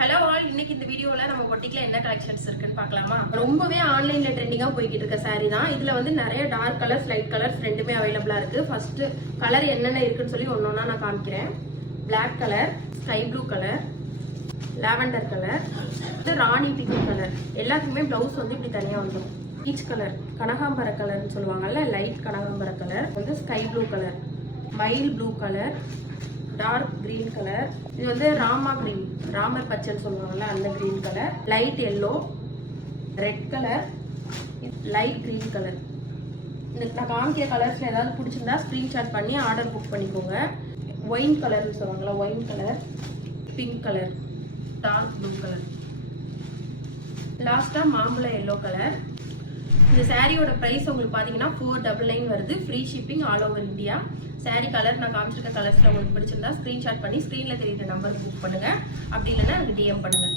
Hello all, இன்னைக்கு இந்த வீடியோல நம்ம பொட்டிக்ல என்ன கலெக்ஷன்ஸ் இருக்குன்னு பார்க்கலாமா? ரொம்பவே ஆன்லைன்ல ட்ரெண்டிங்கா போய்கிட்டு இருக்க saree தான். இதுல வந்து நிறைய டார்க் கலர்ஸ், லைட் கலர்ஸ் ரெண்டுமே அவைலபிளா இருக்கு. ஃபர்ஸ்ட் கலர் என்னென்ன இருக்குன்னு சொல்லி ஒன்னொன்னா நான் காமிக்கிறேன். Black colour, sky blue colour, lavender colour, rani pink colour. எல்லாத்துக்குமே பிளவுஸ் வந்து இப்படி தனியா வந்துடும். பீச் கலர், கனகாம்பர கலர்னு சொல்லுவாங்கல்ல, லைட் கனகாம்பர கலர், வந்து ஸ்கை ப்ளூ கலர், மைல் blue colour, dark green colour, இது வந்து ராமா கிரீன், ராமர் பச்சைன்னு சொல்லுவாங்கல்ல அந்த green colour, light yellow, red colour, light green colour. இந்த நான் காமிக்கிற கலர்ஸ்ல ஏதாவது பிடிச்சிருந்தா ஸ்கிரீன்ஷாட் பண்ணி ஆர்டர் புக் பண்ணிக்கோங்க. ஒயின் கலர்னு சொல்லுவாங்கல்ல, wine colour, pink colour, dark blue colour, லாஸ்டா மாம்பழ எல்லோ கலர். இந்த சாரியோட பிரைஸ் உங்களுக்கு பாத்தீங்கன்னா 499 வருது. Free shipping all over India. Sorry colour நான் காமிச்சிருக்க கலர்ஸ்ல உங்களுக்கு பிடிச்சிருந்தா ஸ்கிரீன்ஷாட் பண்ணி ஸ்கிரீன்ல தெரியுற நம்பருக்கு புக் பண்ணுங்க. அப்படி இல்லைன்னா எனக்கு டிஎம் பண்ணுங்க.